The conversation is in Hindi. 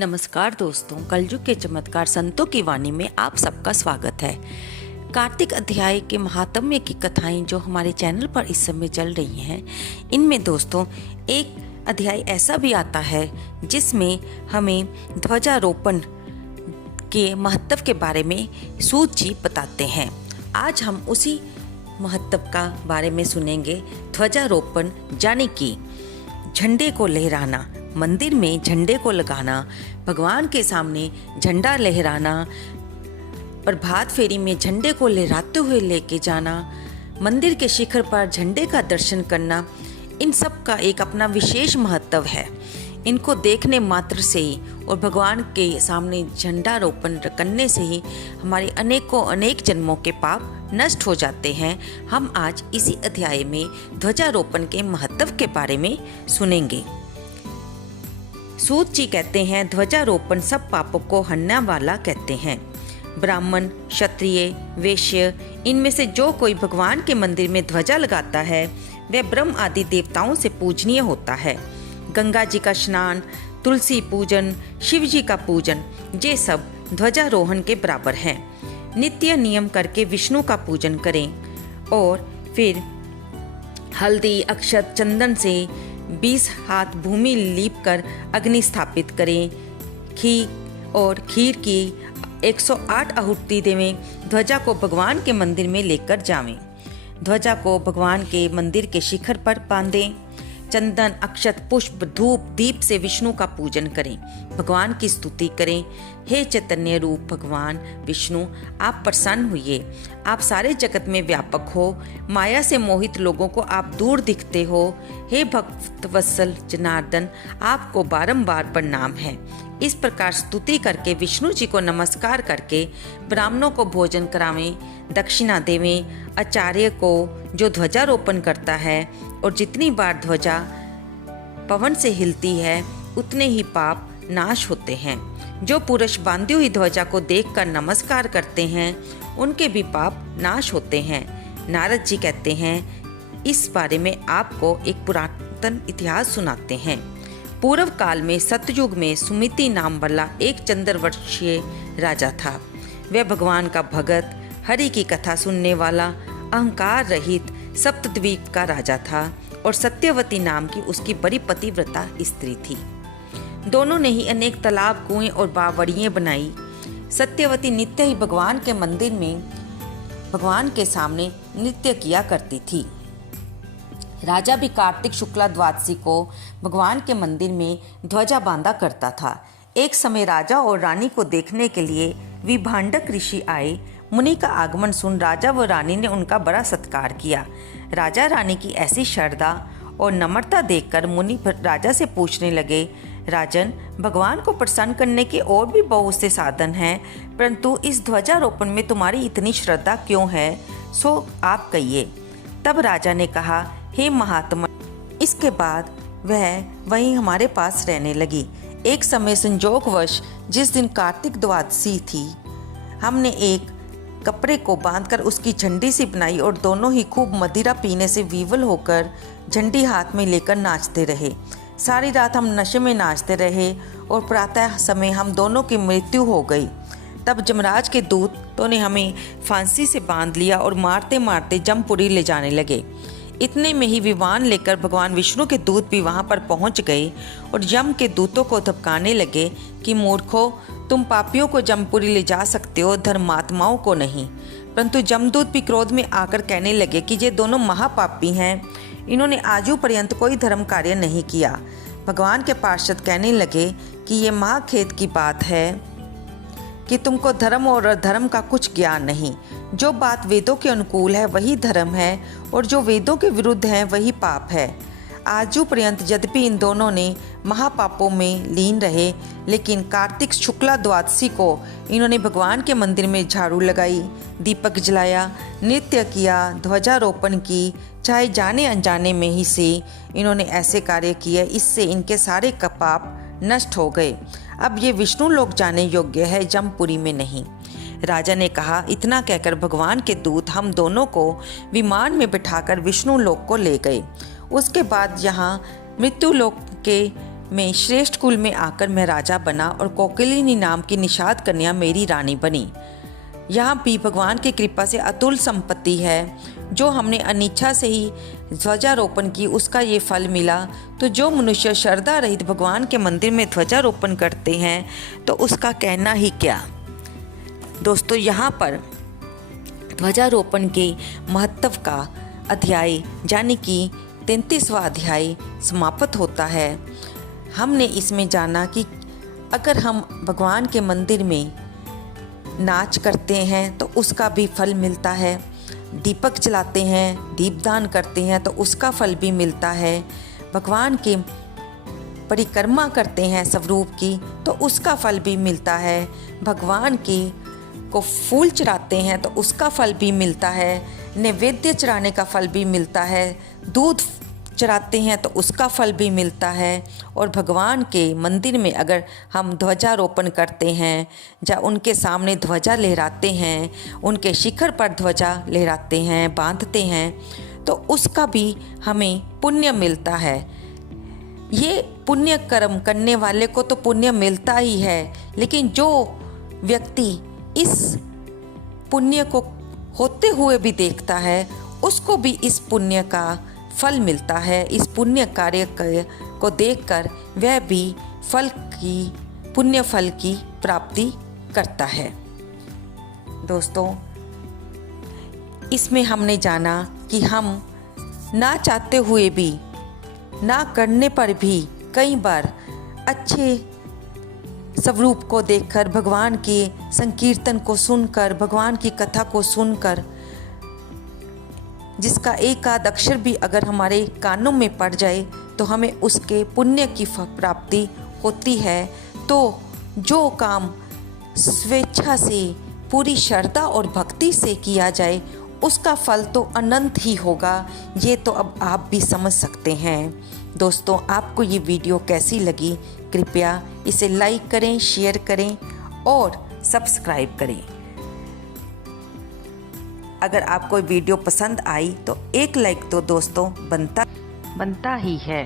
नमस्कार दोस्तों, कलयुग के चमत्कार संतों की वाणी में आप सबका स्वागत है। कार्तिक अध्याय के महात्म्य की कथाएं जो हमारे चैनल पर इस समय चल रही हैं, इनमें दोस्तों एक अध्याय ऐसा भी आता है जिसमें हमें ध्वजारोपण के महत्व के बारे में सूत जी बताते हैं। आज हम उसी महत्व का बारे में सुनेंगे। ध्वजारोपण यानी कि झंडे को लहराना, मंदिर में झंडे को लगाना, भगवान के सामने झंडा लहराना, प्रभात फेरी में झंडे को लहराते हुए लेके जाना, मंदिर के शिखर पर झंडे का दर्शन करना, इन सब का एक अपना विशेष महत्व है। इनको देखने मात्र से ही और भगवान के सामने झंडारोपण करने से ही हमारे अनेक जन्मों के पाप नष्ट हो जाते हैं। हम आज इसी अध्याय में ध्वजारोपण के महत्व के बारे में सुनेंगे। सूत जी कहते हैं, ध्वजारोपण सब पापों को हरने वाला कहते हैं। ब्राह्मण, क्षत्रिय, वैश्य, इनमें से जो कोई भगवान के मंदिर में ध्वजा लगाता है वह ब्रह्म आदि देवताओं से पूजनीय होता है। गंगा जी का स्नान, तुलसी पूजन, शिव जी का पूजन, ये सब ध्वजारोहण के बराबर हैं। नित्य नियम करके विष्णु का पूजन करें और फिर हल्दी, अक्षत, चंदन से 20 हाथ भूमि लीप कर अग्नि स्थापित करें। खीर की 108 आहुति देवें। ध्वजा को भगवान के मंदिर में लेकर जावें। ध्वजा को भगवान के मंदिर के शिखर पर बांधें। चंदन, अक्षत, पुष्प, धूप, दीप से विष्णु का पूजन करें। भगवान की स्तुति करें। हे चैतन्य रूप भगवान विष्णु, आप प्रसन्न हुए। आप सारे जगत में व्यापक हो। माया से मोहित लोगों को आप दूर दिखते हो। हे भक्त वत्सल जनार्दन, आपको बारंबार प्रणाम है। इस प्रकार स्तुति करके विष्णु जी को नमस्कार करके ब्राह्मणों को भोजन करावें, दक्षिणा देवें। आचार्य को जो ध्वजारोपण करता है और जितनी बार ध्वजा पवन से हिलती है उतने ही पाप नाश होते हैं। जो पुरुष बांधी हुई ध्वजा को देखकर नमस्कार करते हैं उनके भी पाप नाश होते हैं। नारद जी कहते हैं, इस बारे में आपको एक पुरातन इतिहास सुनाते हैं। पूर्व काल में सतयुग में सुमिति नाम वाला एक चंद्रवंशीय राजा था। वह भगवान का भगत, हरि की कथा सुनने वाला, अहंकार रहित सप्तद्वीप का राजा था और सत्यवती नाम की उसकी बड़ी पतिव्रता स्त्री थी। दोनों ने ही अनेक तालाब, कुएं और बावड़ियां बनाई। सत्यवती नित्य ही भगवान के मंदिर में भगवान के सामने नृत्य किया करती थी। राजा भी कार्तिक शुक्ला द्वादशी को भगवान के मंदिर में ध्वजा बांधा करता था। एक समय राजा और रानी को देखने के लिए विभांडक ऋषि आए। मुनि का आगमन सुन राजा व रानी ने उनका बड़ा सत्कार किया। राजा रानी की ऐसी श्रद्धा और नम्रता देखकर मुनि राजा से पूछने लगे, राजन, भगवान को प्रसन्न करने के और भी बहुत से साधन हैं, परंतु इस ध्वजारोपण में तुम्हारी इतनी श्रद्धा क्यों है? सो आप कहिए। तब राजा ने कहा, हे महात्मा। इसके बाद वह वहीं हमारे पास रहने लगी। एक समय संजोगवश जिस दिन कार्तिक द्वादशी थी, हमने एक कपड़े को बांधकर उसकी झंडी सी बनाई और दोनों ही खूब मदिरा पीने से विवल होकर झंडी हाथ में लेकर नाचते रहे। सारी रात हम नशे में नाचते रहे और प्रातः समय हम दोनों की मृत्यु हो गई। तब जमराज के दूतों ने हमें फांसी से बांध लिया और मारते मारते जमपुरी ले जाने लगे। इतने में ही विमान लेकर भगवान विष्णु के दूत भी वहां पर पहुंच गए और यम के दूतों को धमकाने लगे कि मूर्खों, तुम पापियों को जमपुरी ले जा सकते हो, धर्मात्माओं को नहीं। परंतु जमदूत भी क्रोध में आकर कहने लगे कि ये दोनों महापापी हैं, इन्होंने आजू पर्यंत कोई धर्म कार्य नहीं किया। भगवान के पार्षद कहने लगे कि ये महाखेद की बात है कि तुमको धर्म और अधर्म का कुछ ज्ञान नहीं। जो बात वेदों के अनुकूल है वही धर्म है और जो वेदों के विरुद्ध है वही पाप है। आजू पर्यंत यद्यपि इन दोनों ने महापापों में लीन रहे, लेकिन कार्तिक शुक्ला द्वादशी को इन्होंने भगवान के मंदिर में झाड़ू लगाई, दीपक जलाया, नृत्य किया, ध्वजारोपण की, चाहे जाने अनजाने में ही से इन्होंने ऐसे कार्य किए। इससे इनके सारे पाप नष्ट हो गए। अब ये विष्णु लोक जाने योग्य है, जमपुरी में नहीं। राजा ने कहा। इतना कहकर भगवान के दूत हम दोनों को विमान में बिठाकर विष्णु लोक को ले गए। उसके बाद यहाँ मृत्यु लोक के में श्रेष्ठ कुल में आकर मैं राजा बना और कोकिलिनी नाम की निषाद कन्या मेरी रानी बनी। यहाँ भी भगवान की कृपा से अतुल संपत्ति है। जो हमने अनिच्छा से ही ध्वजारोपण की उसका ये फल मिला। तो जो मनुष्य श्रद्धा रहित भगवान के मंदिर में ध्वजारोपण करते हैं तो उसका कहना ही क्या। दोस्तों, यहाँ पर ध्वजारोपण के महत्व का अध्याय यानी कि 33वां अध्याय समाप्त होता है। हमने इसमें जाना कि अगर हम भगवान के मंदिर में नाच करते हैं तो उसका भी फल मिलता है, दीपक जलाते हैं, दीपदान करते हैं तो उसका फल भी मिलता है, भगवान की परिक्रमा करते हैं स्वरूप की तो उसका फल भी मिलता है, भगवान की को फूल चढ़ाते हैं तो उसका फल भी मिलता है, नैवेद्य चढ़ाने का फल भी मिलता है, दूध चढ़ाते हैं तो उसका फल भी मिलता है। और भगवान के मंदिर में अगर हम ध्वजारोपण करते हैं या उनके सामने ध्वजा लहराते हैं, उनके शिखर पर ध्वजा लहराते हैं, बांधते हैं तो उसका भी हमें पुण्य मिलता है। ये पुण्य कर्म करने वाले को तो पुण्य मिलता ही है, लेकिन जो व्यक्ति इस पुण्य को होते हुए भी देखता है उसको भी इस पुण्य का फल मिलता है। इस पुण्य कार्य को देखकर वह भी पुण्य फल की प्राप्ति करता है। दोस्तों, इसमें हमने जाना कि हम ना चाहते हुए भी, ना करने पर भी कई बार अच्छे स्वरूप को देखकर, भगवान के संकीर्तन को सुनकर, भगवान की कथा को सुनकर, जिसका एक आध अक्षर भी अगर हमारे कानों में पड़ जाए तो हमें उसके पुण्य की प्राप्ति होती है। तो जो काम स्वेच्छा से, पूरी श्रद्धा और भक्ति से किया जाए उसका फल तो अनंत ही होगा। ये तो अब आप भी समझ सकते हैं। दोस्तों, आपको ये वीडियो कैसी लगी कृपया इसे लाइक करें, शेयर करें और सब्सक्राइब करें। अगर आपको वीडियो पसंद आई तो एक लाइक तो दोस्तों बनता ही है।